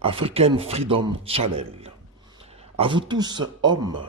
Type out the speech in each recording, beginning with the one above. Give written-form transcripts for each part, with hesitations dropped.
African Freedom Channel. À vous tous, hommes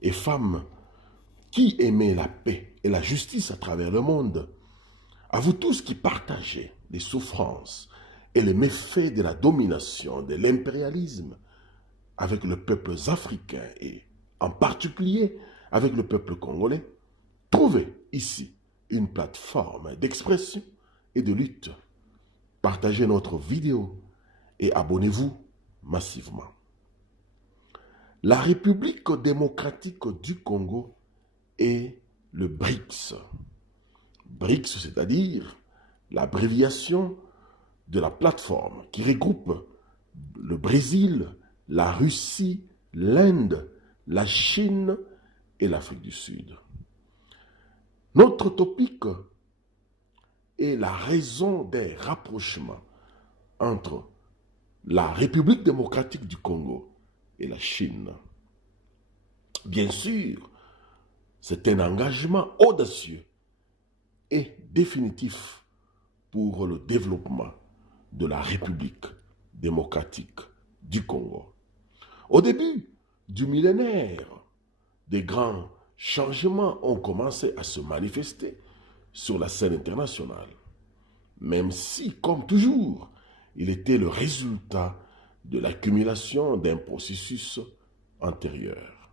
et femmes qui aimez la paix et la justice à travers le monde, à vous tous qui partagez les souffrances et les méfaits de la domination, de l'impérialisme avec le peuple africain et en particulier avec le peuple congolais, trouvez ici une plateforme d'expression et de lutte. Partagez notre vidéo et abonnez-vous massivement. La République démocratique du Congo est le BRICS. BRICS, c'est-à-dire l'abréviation de la plateforme qui regroupe le Brésil, la Russie, l'Inde, la Chine et l'Afrique du Sud. Notre topic est la raison des rapprochements entre la République démocratique du Congo et la Chine. Bien sûr, c'est un engagement audacieux et définitif pour le développement de la République démocratique du Congo. Au début du millénaire, des grands changements ont commencé à se manifester sur la scène internationale, même si, comme toujours, il était le résultat de l'accumulation d'un processus antérieur.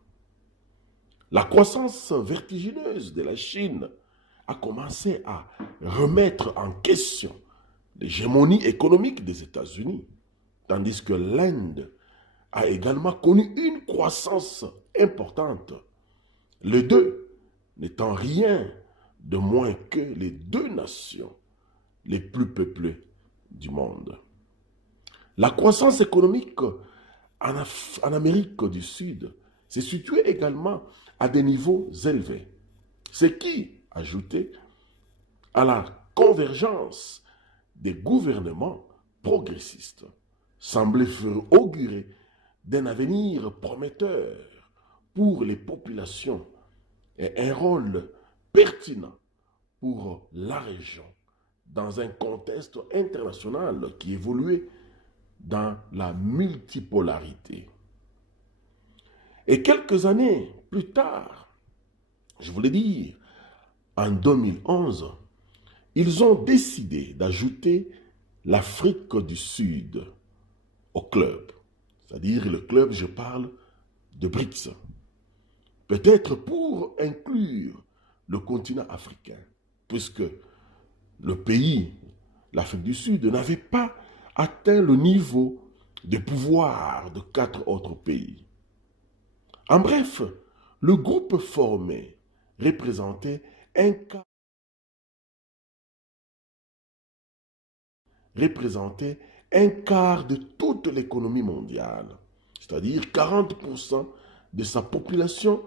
La croissance vertigineuse de la Chine a commencé à remettre en question l'hégémonie économique des États-Unis, tandis que l'Inde a également connu une croissance importante, les deux n'étant rien de moins que les deux nations les plus peuplées du monde. La croissance économique en Amérique du Sud s'est située également à des niveaux élevés, ce qui, ajouté à la convergence des gouvernements progressistes, semblait faire augurer d'un avenir prometteur pour les populations et un rôle pertinent pour la région dans un contexte international qui évoluait dans la multipolarité. Et quelques années plus tard, je voulais dire, en 2011, ils ont décidé d'ajouter l'Afrique du Sud au club. C'est-à-dire le club, je parle de BRICS. Peut-être pour inclure le continent africain, puisque le pays, l'Afrique du Sud, n'avait pas atteint le niveau de pouvoir de 4 autres pays. En bref, le groupe formé représentait un quart de toute l'économie mondiale, c'est-à-dire 40% de sa population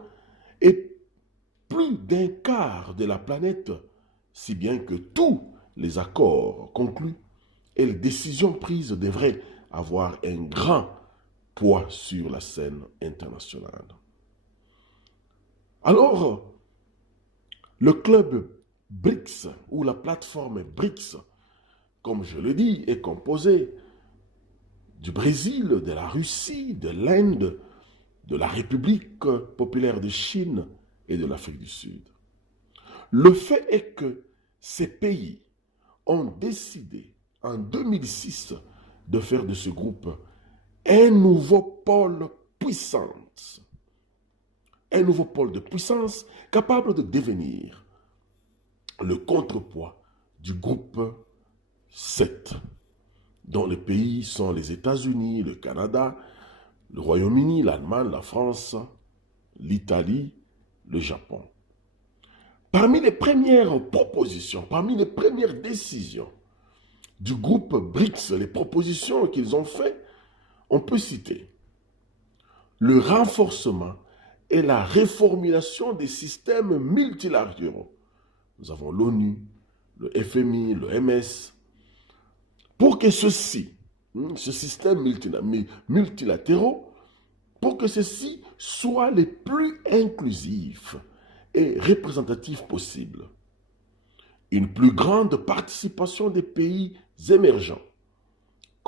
et plus d'un quart de la planète, si bien que tous les accords conclus et les décisions prises devraient avoir un grand poids sur la scène internationale. Alors, le club BRICS ou la plateforme BRICS, comme je le dis, est composé du Brésil, de la Russie, de l'Inde, de la République populaire de Chine et de l'Afrique du Sud. Le fait est que ces pays ont décidé en 2006 de faire de ce groupe un nouveau pôle puissant. Un nouveau pôle de puissance capable de devenir le contrepoids du groupe 7, dont les pays sont les États-Unis, le Canada, le Royaume-Uni, l'Allemagne, la France, l'Italie, le Japon. Parmi les premières propositions, parmi les premières décisions du groupe BRICS, les propositions qu'ils ont faites, on peut citer le renforcement et la réformulation des systèmes multilatéraux. Nous avons l'ONU, le FMI, le MS, pour que ceux-ci, ce système multilatéraux, pour que ceux-ci soient les plus inclusifs et représentatifs possibles. Une plus grande participation des pays émergents,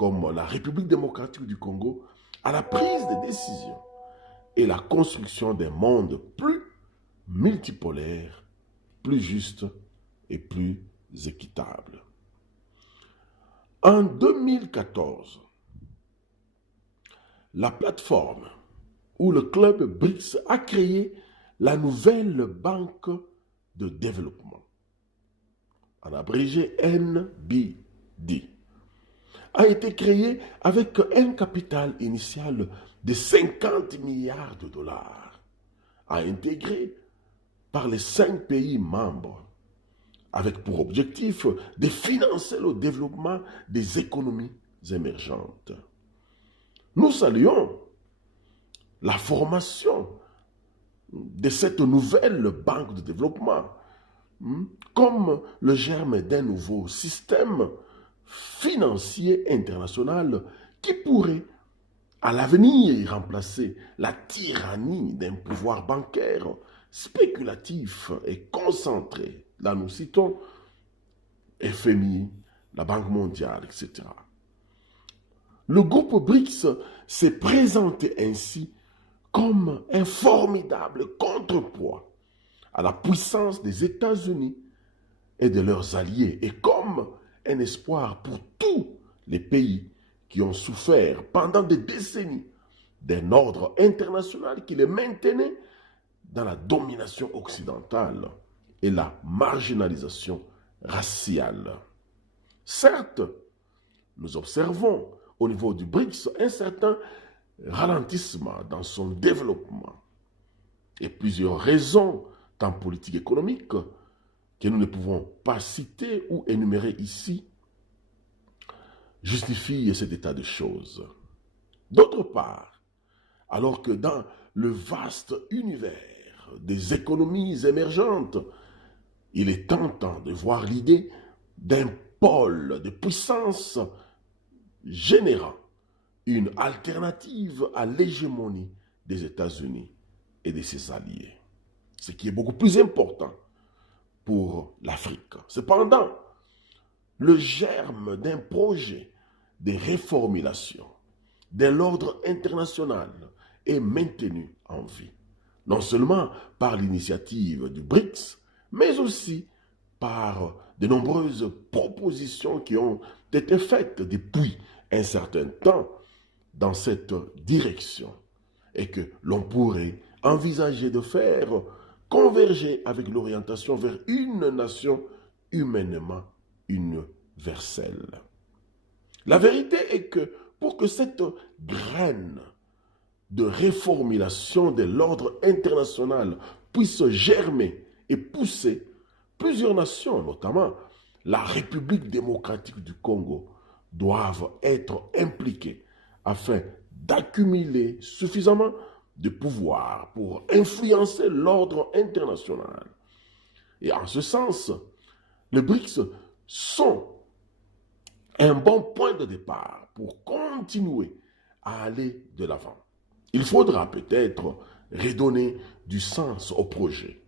comme la République démocratique du Congo à la prise de décisions et la construction d'un monde plus multipolaire, plus juste et plus équitable. En 2014, la plateforme où le club BRICS a créé la nouvelle banque de développement, en abrégé NBD, a été créée avec un capital initial de 50 milliards de dollars, intégré par les 5 pays membres, avec pour objectif de financer le développement des économies émergentes. Nous saluons la formation de cette nouvelle banque de développement comme le germe d'un nouveau système financier international qui pourrait à l'avenir remplacer la tyrannie d'un pouvoir bancaire spéculatif et concentré. Là, nous citons FMI, la Banque mondiale, etc. Le groupe BRICS s'est présenté ainsi comme un formidable contrepoids à la puissance des États-Unis et de leurs alliés et comme un espoir pour tous les pays qui ont souffert pendant des décennies d'un ordre international qui les maintenait dans la domination occidentale et la marginalisation raciale. Certes, nous observons au niveau du BRICS un certain ralentissement dans son développement et plusieurs raisons, tant politiques qu'économiques, que nous ne pouvons pas citer ou énumérer ici, justifient cet état de choses. D'autre part, alors que dans le vaste univers des économies émergentes, il est tentant de voir l'idée d'un pôle de puissance générant une alternative à l'hégémonie des États-Unis et de ses alliés, ce qui est beaucoup plus important pour l'Afrique. Cependant, le germe d'un projet de réformulation de l'ordre international est maintenu en vie, non seulement par l'initiative du BRICS, mais aussi par de nombreuses propositions qui ont été faites depuis un certain temps dans cette direction et que l'on pourrait envisager de faire converger avec l'orientation vers une nation humainement universelle. La vérité est que pour que cette graine de réformulation de l'ordre international puisse germer et pousser, plusieurs nations, notamment la République démocratique du Congo, doivent être impliquées afin d'accumuler suffisamment de pouvoir pour influencer l'ordre international. Et en ce sens, les BRICS sont un bon point de départ pour continuer à aller de l'avant. Il faudra peut-être redonner du sens au projet,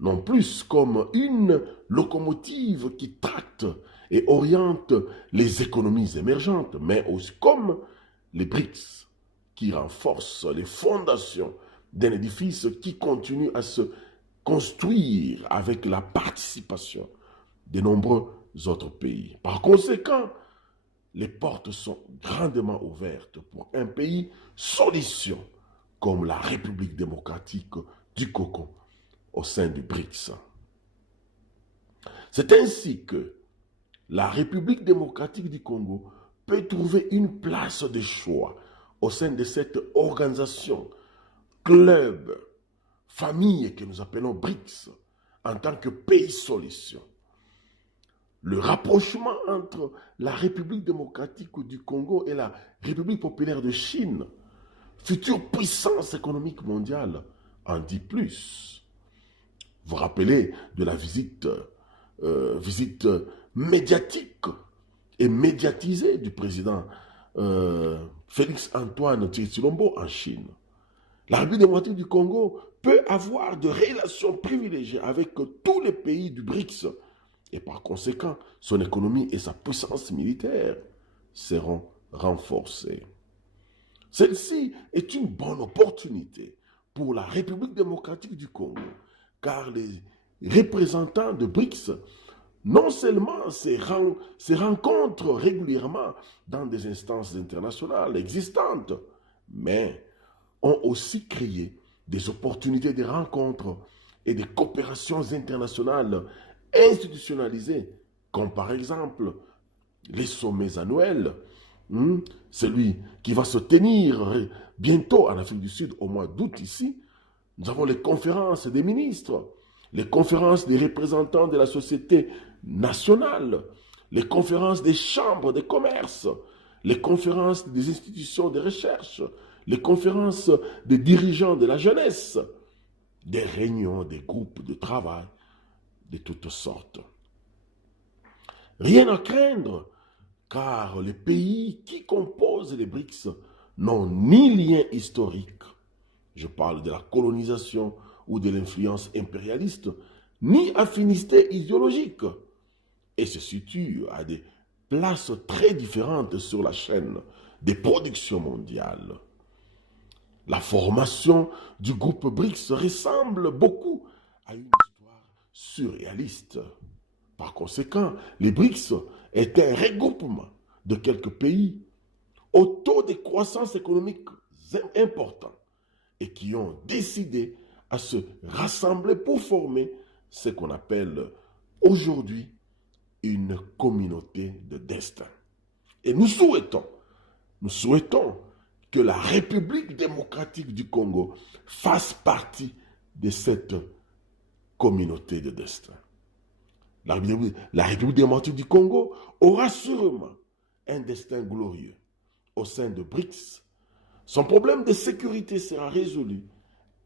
non plus comme une locomotive qui tracte et oriente les économies émergentes, mais aussi comme les BRICS qui renforcent les fondations d'un édifice qui continue à se construire avec la participation de nombreux autres pays. Par conséquent, les portes sont grandement ouvertes pour un pays solution comme la République démocratique du Congo au sein du BRICS. C'est ainsi que la République démocratique du Congo peut trouver une place de choix au sein de cette organisation, club, famille que nous appelons BRICS, en tant que pays solution. Le rapprochement entre la République démocratique du Congo et la République populaire de Chine, future puissance économique mondiale, en dit plus. Vous vous rappelez de la visite médiatique et médiatisée du président Félix-Antoine Tshisekedi en Chine. La République démocratique du Congo peut avoir de relations privilégiées avec tous les pays du BRICS et par conséquent, son économie et sa puissance militaire seront renforcées. Celle-ci est une bonne opportunité pour la République démocratique du Congo, car les représentants de BRICS non seulement se rencontrent régulièrement dans des instances internationales existantes, mais ont aussi créé des opportunités de rencontres et de coopérations internationales institutionnalisées, comme par exemple les sommets annuels, celui qui va se tenir bientôt en Afrique du Sud au mois d'août ici. Nous avons les conférences des ministres, les conférences des représentants de la société nationale, les conférences des chambres de commerce, les conférences des institutions de recherche, les conférences des dirigeants de la jeunesse, des réunions, des groupes de travail de toutes sortes. Rien à craindre, car les pays qui composent les BRICS n'ont ni lien historique, je parle de la colonisation ou de l'influence impérialiste, ni affinité idéologique, et se situent à des places très différentes sur la chaîne des productions mondiales. La formation du groupe BRICS ressemble beaucoup à une histoire surréaliste. Par conséquent, les BRICS est un regroupement de quelques pays au taux de croissance économique important et qui ont décidé à se rassembler pour former ce qu'on appelle aujourd'hui une communauté de destin. Et nous souhaitons que la République démocratique du Congo fasse partie de cette communauté de destin. La République démocratique du Congo aura sûrement un destin glorieux au sein de BRICS. Son problème de sécurité sera résolu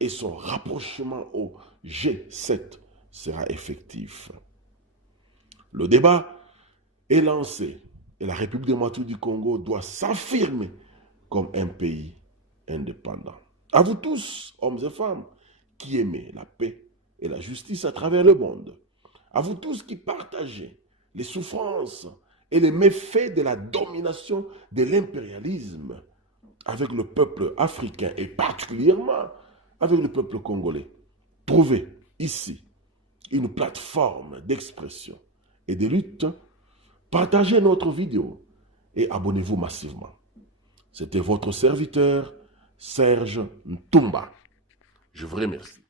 et son rapprochement au G7 sera effectif. Le débat est lancé et la République démocratique du Congo doit s'affirmer comme un pays indépendant. À vous tous, hommes et femmes, qui aimez la paix et la justice à travers le monde. À vous tous qui partagez les souffrances et les méfaits de la domination de l'impérialisme avec le peuple africain et particulièrement avec le peuple congolais. Trouvez ici une plateforme d'expression et de lutte. Partagez notre vidéo et abonnez-vous massivement. C'était votre serviteur, Serge Ntumba. Je vous remercie.